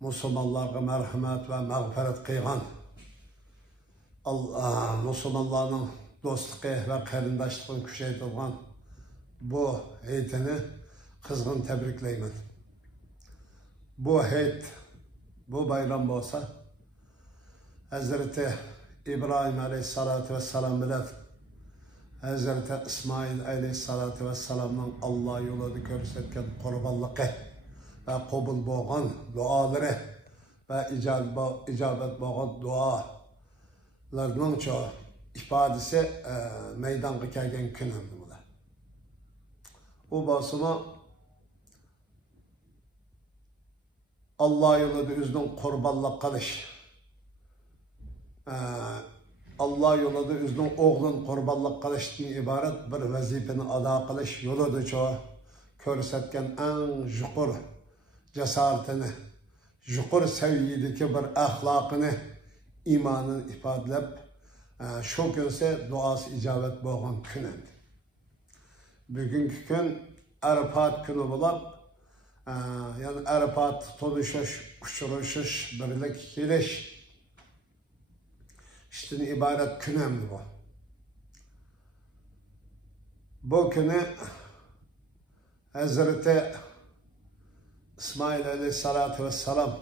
musulmonlarga marhamat va mag'firat qilgan, musulmonlarning do'stligi va qarindoshligini kuchaytirgan bu hayitini qizg'in tabriklayman. Bu hayit, bu bayram bo'lsa, Hazreti İbrahim aleyhissalatu vesselam bilen Hazreti İsmail aleyhissalatu vesselam'ın Allah yolunu gösterken kurbanlığı ve kabul boğan duaları ve icabet boğan dualarının çoğu ifadesi meydanı kelgen günündü bu da. Bu basımı Allah yolunu üzünün kurbanlığı kılış. Allah yolunda özünün oğlun kurbanlık kılıştan ibaret bir vazifeni ada kılış yoludur çoğu körsetken en jukur cesaretini, jukur seviyedeki bir ahlakını, imanını ifadelep şu günse duası icabet boğan günendi. Bugünkü gün Arafat günü bulup, yani Arafat tonuşuş, uçuruşuş, birlik geliş, İşte ibaret günemdi bu. Bu günü Hazreti İsmail aleyhissalatu vesselam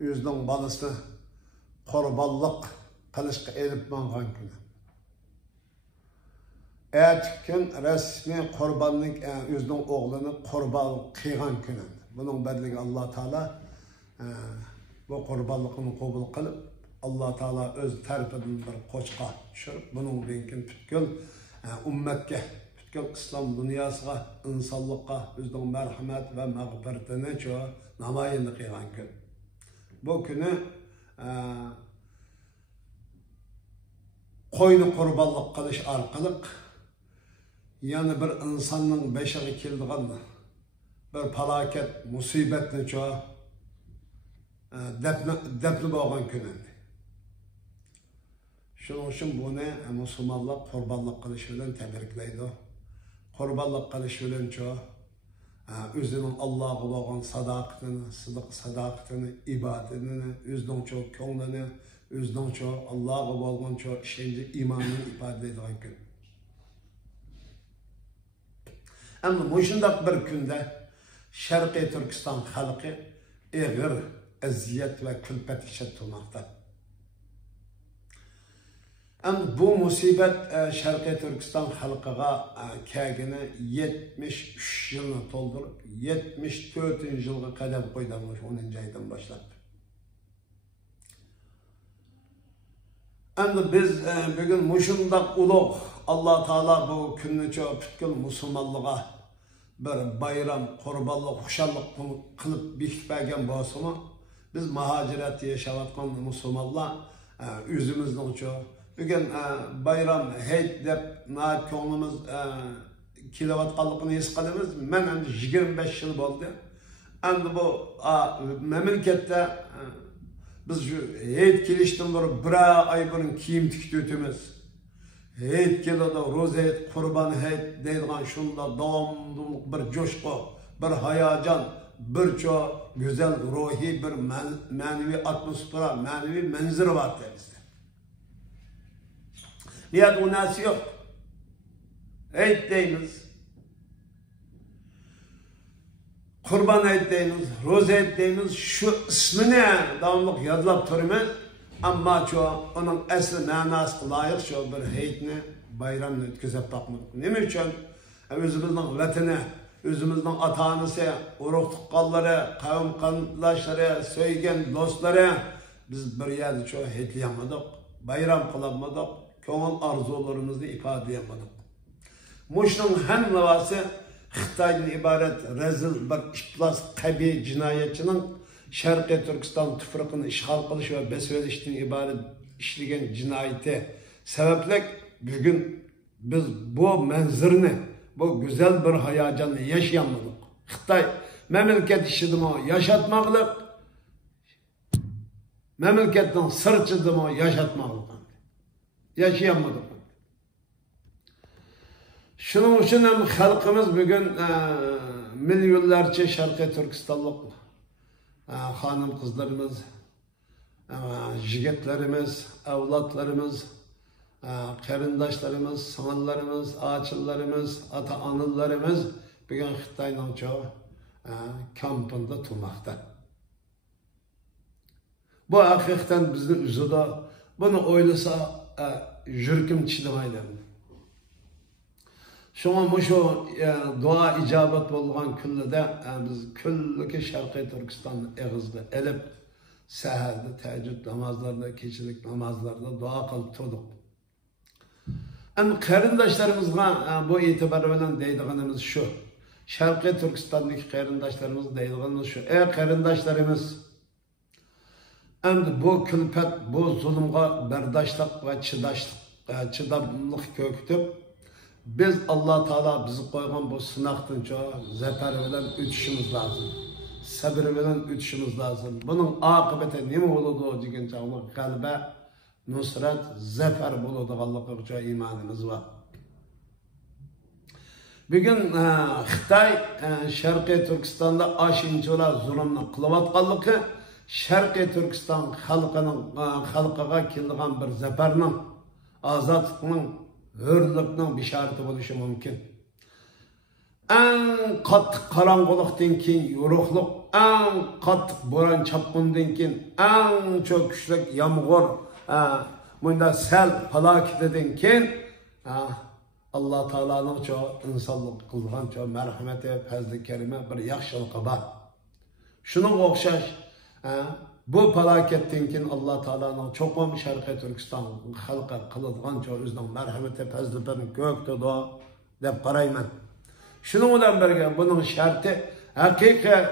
özünün balısını kurbanlık kılışqa elip mangan günü. Ertesi gün resmi kurbanlık özünün oğlunu kurbanlık kıygan günü. Bunun bedeli Allah Teala bu kurbanlıkını kabul kılıp Allah Teala öz tarafından bir koçqa düşürüp bunun dinkin bütkül ümmetke, bütkül İslam dünyasına, insanlıkka özünün merhamet ve mağfiretini çoğu namayını kıygan gün. Bu günü koyunu kurbanlık kılış arkalık yani bir insanın beşiği kildiğin bir felaket, musibetini çoğu depli boğan günündü. Şunun için bunu Müslümanlar kurbanlık kılış bilen tebrikleydi. Kurbanlık kılış bilen çoğu özünün Allah'a boğan sadakatini, sadakatini, ibadetini, özünün çoğu köngülünü, özünün çoğu Allah'a boğan çoğu işinci imanını ifade edilen gün. Ama bu şundak bir günde Şarkı Türkistan halkı ağır eziyet ve külfet işittirmekte. Ama bu musibet Şarkı Türkistan halkıga kegini 73 yılını doldurup 74. yılga kadem koydanmış 10. aydan başladı. Ama biz bugün muşundak uluk Allah Teala bu gününü çok bütkül musulmanlığa bir bayram, kurbanlık, huşallık kılıp bikipegen boğazını biz muhaciret yaşavatkan musulmanlar üzümüzden çoğu. Bugün bayram heyt dep naat konuğumuz kilovatkallıkını his kılımız. Men 25 yıl oldu. Endi bu memlekette biz şu heyt kilişten bir ay burun kiyim tikitimiz. Heyt kiloda roz heyt, kurban heyt deyilgan şunda davamlılık bir coşku, bir hayacan, bir çoğu güzel ruhi bir manevi atmosfera, manevi menzir var bizde. Niyet o nasi yok. Heyt deyimiz, kurban heyt deyimiz, roz heyt deyimiz, şu ismini davamlılık yazılap durumuz. Ama çoğu onun asli manası layık çoğu bir heytini bayramını ötküzüp bakmadık. Ne için? Özümüzün vatini, özümüzün ata-anası, uruk tuqqalları, kavim kandaşları, söygen dostları biz bir yerde çoğu heytleyamadık, bayram kılamadık, köngül arzularımızı ifade yapmadık. Muş'un hem navası Xitay'dan ibaret rezil bir iflas tabi cinayetçinin Şarkı Türkistan tüfrikini işgal kılış ve besvelişten ibaret işlegen cinayeti sebeplik bugün biz bu menzirini, bu güzel bir hayacanı yaşayamadık. Xitay memleket işini yaşatmaklık, memleketten sırçıdığımı yaşatmaklık. Yaşayamadık. Şunun için hem halkımız bugün milyonlarca Şarkı Türkistanlık hanım kızlarımız, jigitlerimiz, avlatlarımız, qarindoshlarimiz, singillarimiz, ochillarimiz, ota onillarimiz bugun Xitoyning kampında turmoqda. Bu haqiqatan bizni uzida. Buni o'ylasa yurkim chidamaydi. Şuna şu dua icabet bo'lgan kunlarda biz kulli Sharqiy Turkistonni eg'izga elib saharda, tahajjud namozlarida, kechilik namozlarida dua qilib turdik. Ama qarindoshlarımızga bu e'tibor bilan deydiganimiz shu. Sharqiy Turkistondagi qarindoshlarimiz deydiganimiz shu. Ey qarindoshlarimiz, endi bu kulfat, bu zulmga bardoshlik va chidamlik ko'kitib, biz Allah Teala bizi koygan bu sınaqdan zafer bilen ötüşümüz lazım. Sabır bilen ötüşümüz lazım. Bunun akıbeti ne mi oldu degan çağlık kalbe nusret, zafer buludu Allah'a imanımız var. Bugün Xitay, Sharqiy Turkistonda aşınçılar zulümni qilayotganligi Sharqiy Turkiston xalqiga kelgan bir zaferning, ozodlikning, hürlükning bişareti bo'lishi mumkin. En qattiq qarong'ulikdan keyin yo'ruqliq, en qattiq bo'ron chaqqundan keyin, en çok kuchli yomg'ir, bunda sel falokatidan keyin Allah Teala'nın insonlik qilgan marhamati, fazli karimi bir yaxshiligi bor. Shunga o'xshash bu falokatdan keyin Allah Teala'nın cho'qim Sharqiy Turkiston xalqi qiladigan o'zining marhamati, fazlini ko'kdi deb qarayman. Shuning bilan birga buning sharti haqiqiy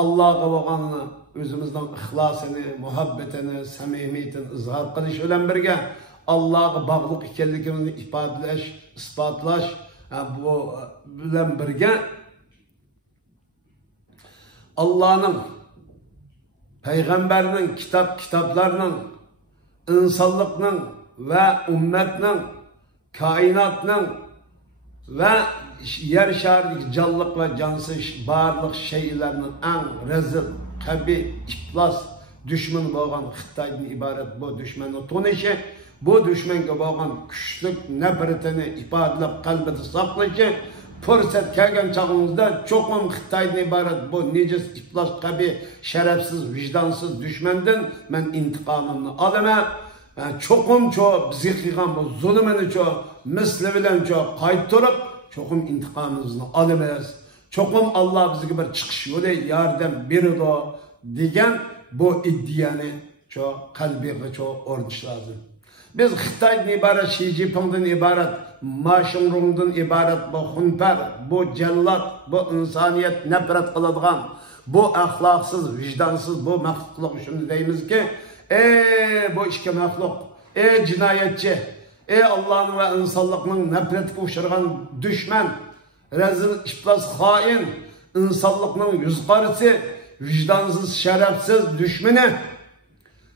Allohga bo'lganini, o'zimizning ixlosini, muhabbatini, samimiyatini izhor qilish bilan birga Allohga bog'liq ekanligimizni ifodalash, isbotlash bu bilan birga Allohning, Peygamberinin, kitaplarının, insanlıkның ve ümmetinin, kainatның ve yer şerideki canlılık ve cansız barlıq şeylerinin en rezil, kabi, iflas düşmanı bo'lgan Xitoydan ibaret bu düşmanı tanışı, bu düşmanga bo'lgan kuchlik nafratini ifodalab qalbida saqlashi, fırsat kelgan çağımızda çoğum Xitoydan ibaret bu necis, iflas, kabi, şerefsiz, vicdansız düşmandan ben intikamımı alaman. Çoğum bizi qilgan bu zulmini misli bilan qaytarib, çoğum intikamımızı alamayız. Çoğum Allah bizga bir chiqish yo'li, yordam beradi degan bu iddiani qalbiga o'rnatish lazım. Biz Xitoydan ibaret, Xi Jinping'dan ibaret, Ma Xinrung'dan ibaret bu hunpar, bu cellat, bu insaniyet nefret kıladigan, bu ahlaksız, vicdansız, bu mahluk şunu deymiz ki, bu iki mahluk, cinayetçi, Allah'ın ve insanlıkның nefretine uçurgan düşman, rezil, iflas, hain, insanlıkның yüz karısı, vicdansız, şerefsiz düşmanı,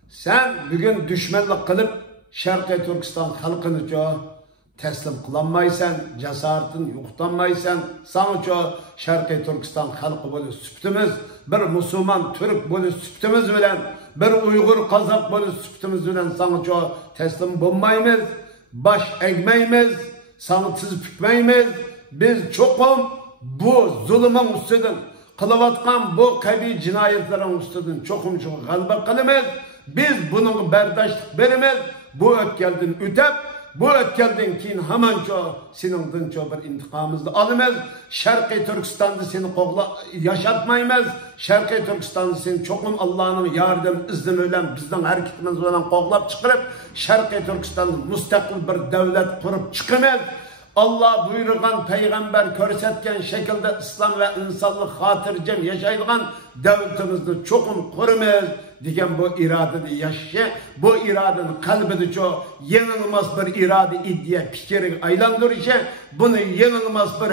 sen bugün düşmanlık kılıp, Sharqiy Turkiston xalqini teslim kılanmaysan, cesaretin yo'qotmaysan, sana Sharqiy Turkiston xalqi bo'lib süptimiz, bir Müslüman Türk bo'lib süptimiz bilen, bir Uygur Kazak bo'lib süptimiz bilen sana teslim bo'lmaymiz, baş egmaymiz, sana tiz pükmaymiz. Biz çoğum bu zulümün üstüdün, kılıvatkan bu kabi cinayetlerin üstüdün çoğum galba kılımız. Biz bunun berdaşlık verimiz. Bu ötkelden ötep, bu ötkelden keyin hemen senin bir intikamımızda alımız. Sharqiy Turkiston'da seni yaşatmayımız. Sharqiy Turkiston'da seni çoğum Allah'ın yardım izni bilen bizden hareketimiz bilen qo'llab çıkarıp Sharqiy Turkiston'da müstakil bir devlet kurup çıkımız. Allah buyurgan, peygamber körsetken şekilde İslam ve insanlık hatırcam yaşayılgan devletimizni çoğum kurumuz diyen bu iradeni yaşa, bu iradenin kalbide yenilmez bir irade iddia fikri aylandırışı, bunu yenilmez bir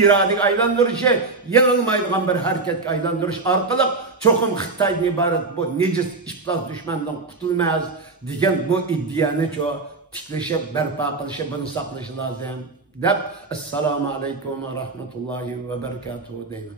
irade aylandırışı, yenilmayılgan bir hareket aylandırış arkalık çoğum Xitoydan ibaret bu necis iflas düşmandan kurtulmaz diyen bu iddianı tikleşip, berpa kılışıp, bunu saklaşı lazım. Deb, Esselamu Aleyküm ve Rahmetullahi ve Berekatuhu deyman.